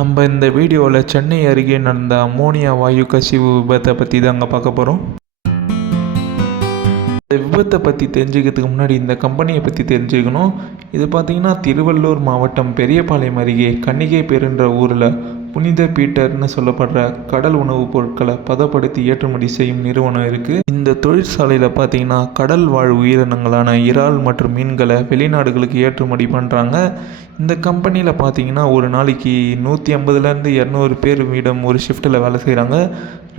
நம்ம இந்த வீடியோவில் சென்னை அருகே நடந்த அமோனியா வாயு கசிவு விபத்தை பற்றி தாங்க பார்க்க போகிறோம். இந்த விபத்தை பற்றி தெரிஞ்சுக்கிறதுக்கு முன்னாடி இந்த கம்பெனியை பற்றி தெரிஞ்சுக்கணும். இது பார்த்திங்கன்னா திருவள்ளூர் மாவட்டம் பெரியபாளையம் அருகே கன்னிகைப்பேருன்ற ஊரில் புனித பீட்டர்னு சொல்லப்படுற கடல் உணவுப் பொருட்களை பதப்படுத்தி ஏற்றுமதி செய்யும் நிறுவனம் இருக்குது. இந்த தொழிற்சாலையில் பார்த்திங்கன்னா கடல் வாழ் உயிரினங்களான இறால் மற்றும் மீன்களை வெளிநாடுகளுக்கு ஏற்றுமதி பண்ணுறாங்க. இந்த கம்பெனியில் பார்த்திங்கன்னா ஒரு நாளைக்கு 150லேருந்து 200 பேர் வீதம் ஒரு ஷிஃப்ட்டில் வேலை செய்கிறாங்க.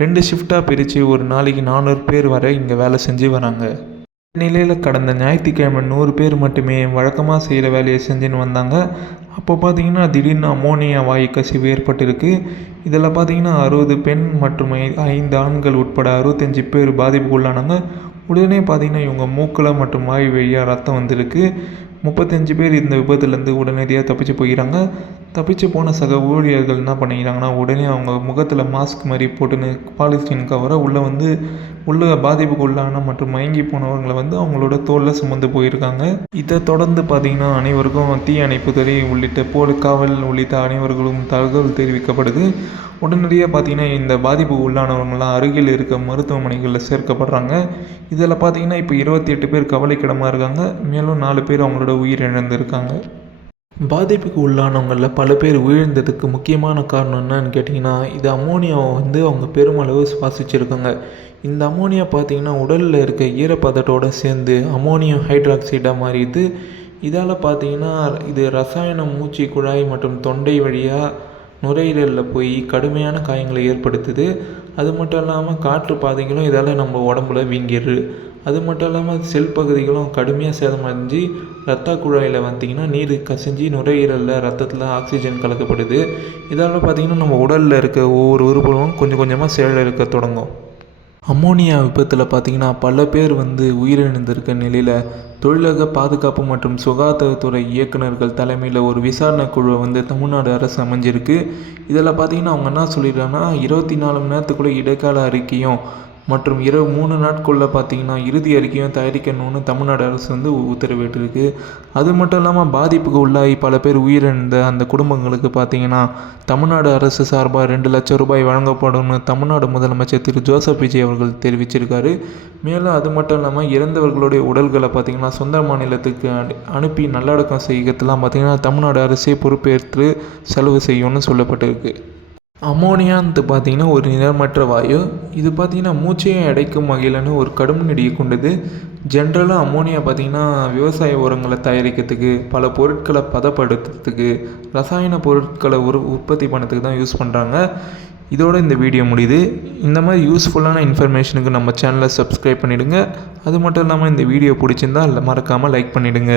2 ஷிஃப்டாக பிரித்து ஒரு நாளைக்கு 400 பேர் வரை இங்கே வேலை செஞ்சு வராங்க. நிலையில் கடந்த ஞாயிற்றுக்கிழமை 100 பேர் மட்டுமே வழக்கமாக செய்கிற வேலையை செஞ்சுன்னு வந்தாங்க. அப்போ பார்த்திங்கன்னா திடீர்னு அமோனியா வாயு கசிவு ஏற்பட்டிருக்கு. இதில் பார்த்திங்கன்னா 60 பெண் மற்றும் 5 ஆண்கள் உட்பட 65 பேர் பாதிப்புக்கு உள்ளானாங்க. உடனே பார்த்திங்கன்னா இவங்க மூக்கில் மற்றும் வாயு வழியாக ரத்தம் வந்திருக்கு. 35 பேர் இந்த விபத்துலேருந்து உடனடியாக தப்பிச்சு போயிடறாங்க. தப்பிச்சு போன சக ஊழியர்கள் என்ன பண்ணிக்கிறாங்கன்னா உடனே அவங்க முகத்தில் மாஸ்க் மாதிரி போட்டுன்னு பாலிஸ்டின் கவரை உள்ளே பாதிப்புக்கு உள்ளான மற்றும் மயங்கி போனவங்களை அவங்களோட தோளில் சுமந்து போயிருக்காங்க. இதை தொடர்ந்து பார்த்திங்கன்னா அனைவருக்கும் தீ அணைப்புத்துறை உள்ளிட்ட காவல் உள்ளிட்ட அனைவர்களும் தகவல் தெரிவிக்கப்படுது. உடனடியாக பார்த்திங்கன்னா இந்த பாதிப்புக்கு உள்ளானவங்களாம் அருகில் இருக்க மருத்துவமனைகளில் சேர்க்கப்படுறாங்க. இதில் பார்த்திங்கன்னா இப்போ 28 பேர் கவலைக்கிடமாக இருக்காங்க. மேலும் 4 பேர் அவங்களோட உயிரிழந்திருக்காங்க. பாதிப்புக்கு உள்ளானவங்களில் பல பேர் உயிரிழந்ததுக்கு முக்கியமான காரணம் என்னன்னு கேட்டிங்கன்னா இது அமோனியாவை அவங்க பெருமளவு சுவாசிச்சிருக்காங்க. இந்த அமோனியா பார்த்திங்கன்னா உடலில் இருக்க ஈரப்பதத்தோடு சேர்ந்து அமோனியம் ஹைட்ராக்சைடாக மாறிடுது. இதால் பார்த்திங்கன்னா இது ரசாயன மூச்சு குழாய் மற்றும் தொண்டை வழியாக நுரையீரலில் போய் கடுமையான காயங்களை ஏற்படுத்துது. அது மட்டும் இல்லாமல் காற்று பாதைகளும் இதால் நம்ம உடம்புல வீங்கிடுது. அது மட்டும் இல்லாமல் செல் பகுதிகளும் கடுமையாக சேதமடைஞ்சு இரத்த குழாயில் நீர் கசிஞ்சு நுரையீரலில் ரத்தத்தில் ஆக்சிஜன் கலக்கப்படுது. இதால் பார்த்திங்கன்னா நம்ம உடலில் இருக்க ஒவ்வொரு உறுப்புகளும் கொஞ்சம் கொஞ்சமாக செயல் இருக்க தொடங்கும். அமோனியா விபத்தில் பார்த்திங்கன்னா பல பேர் உயிரிழந்திருக்க நிலையில் தொழிலக பாதுகாப்பு மற்றும் சுகாதாரத்துறை இயக்குநர்கள் தலைமையில் ஒரு விசாரணை குழு தமிழ்நாடு அரசு அமைஞ்சிருக்கு. இதில் பார்த்திங்கன்னா அவங்க என்ன சொல்லிடுறாங்கன்னா 24 மணி நேரத்துக்குள்ளே இடைக்கால அறிக்கையும் மற்றும் 3 நாட்குள்ளே பார்த்திங்கன்னா இறுதி அறிக்கையும் தயாரிக்கணும்னு தமிழ்நாடு அரசு உத்தரவிட்டிருக்கு. அது மட்டும் இல்லாமல் பாதிப்புக்கு உள்ளாகி பல பேர் உயிரிழந்த அந்த குடும்பங்களுக்கு பார்த்திங்கன்னா தமிழ்நாடு அரசு சார்பாக 2 லட்சம் ரூபாய் வழங்கப்படும்னு தமிழ்நாடு முதலமைச்சர் திரு ஜோசப் விஜய் அவர்கள் தெரிவிச்சிருக்காரு. மேலும் அது மட்டும் இல்லாமல் இறந்தவர்களுடைய உடல்களை பார்த்திங்கன்னா சொந்த மாநிலத்துக்கு அனுப்பி நல்லடக்கம் செய்கிறதுலாம் பார்த்திங்கன்னா தமிழ்நாடு அரசே பொறுப்பேற்று செலவு செய்யும்னு சொல்லப்பட்டிருக்கு. அமோனியான்னு பார்த்திங்கன்னா ஒரு நிறமற்ற வாயு. இது பார்த்திங்கன்னா மூச்சையை அடைக்கும் வகையிலான ஒரு கடும் நெடியை கொண்டது. ஜென்ரலாக அமோனியா பார்த்திங்கன்னா விவசாய உரங்களை தயாரிக்கிறதுக்கு பல பொருட்களை பதப்படுத்துறதுக்கு ரசாயன பொருட்களை உற்பத்தி பண்ணுறதுக்கு தான் யூஸ் பண்ணுறாங்க. இதோட இந்த வீடியோ முடியுது. இந்த மாதிரி யூஸ்ஃபுல்லான இன்ஃபர்மேஷனுக்கு நம்ம சேனலை சப்ஸ்கிரைப் பண்ணிவிடுங்க. அது மட்டும் இல்லாமல் இந்த வீடியோ பிடிச்சிருந்தால் மறக்காமல் லைக் பண்ணிவிடுங்க.